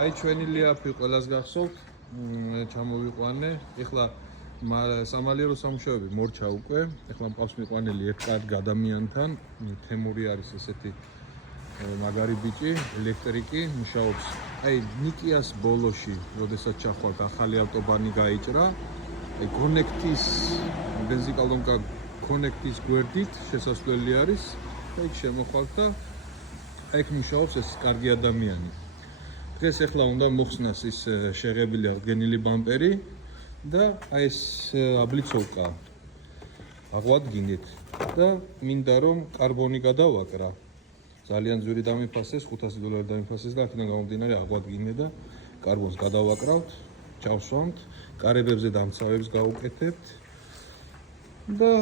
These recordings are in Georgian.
აი ჩვენი ლიაფი ყველას გახსოვთ, ჩამოვიყვანე. ეხლა სამალიერო სამუშაოები მორჩა უკვე. ეხლა მყავს მიყვანელი ერთ ადამიანთან, თემური არის ესეთი მაგარი ბიჭი, ელექტრიკი, მუშაობს. აი ნიკიას ბოლოში, როდესაც ჩახვალთ ახალი ავტობანი გაიჭრა, აი კონექტის ბენზიკალონკა კონექტის გვერდით შესასვლელი არის. აი შემოხვალთ და აი მუშაობს ეს კარგი ადამიანი. დღეს ეხლა უნდა მოხსნას ის შეღებილი აღდგენილი ბამპერი და აი ეს აბლიცოვკა აღვადგინეთ და მინდა რომ კარბონი გადავაკრა. ძალიან ძვირი დამიფასეს, $500 დამიფასეს და აქედან გამომდინარე აღვადგინე და კარბონს გადავაკრავთ, ჩავსვამთ, კარებებზე დამცავებს გავუკეთებთ და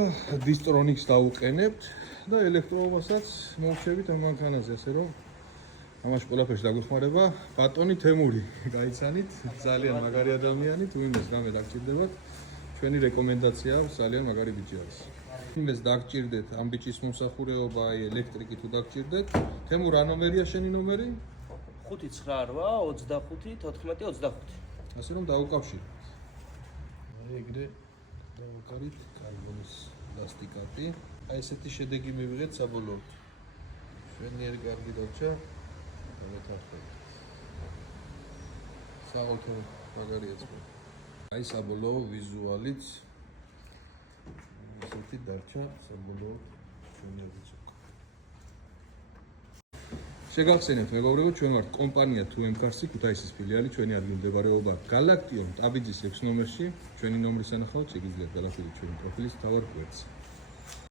დისტრონიქს დავუყენებთ და ელექტროობასაც მოვჩებით ამ მანქანაზე, ასე რომ ამაში ყველაფერში დაგვეხმარება ბატონი თემური. გაიცანით, ძალიან მაგარი ადამიანი, თუ იმეს რამე დაგჭირდებათ, ჩვენი რეკომენდაცია ძალიან მაგარი ბიჭი არის. იმეს დაგჭირდეთ ამ ბიჭის მომსახურეობა, აი ელექტრიკი თუ დაგჭირდეთ. თემურ რა ნომერია შენი ნომერი? 598-25-14-25. ასე რომ დაუკავშირეთ. აი ეგრე დავაკარით კარბონის პლასტიკატი. აი ესეთი შედეგი მივიღეთ საბოლოოდ. შვენიერი კარგი დარჩა. გამეთანხმებით. საერთოდ მაგარია წყო. აი საბოლოო ვიზუალიც ესეთი დარჩა საბოლოოდ შვენიერი წყო. შეგახსენებთ მეგობრებო, ჩვენ ვართ კომპანია 2M Cars-ი, ქუთაისის ფილიალი, ჩვენი ადგილმდებარეობა გალაქტიონ ტაბიძის 6 ნომერში. ჩვენი ნომრის ანახავთ, შეგიძლიათ გადახვიდეთ ჩვენი პროფილის მთავარ გვერდზე.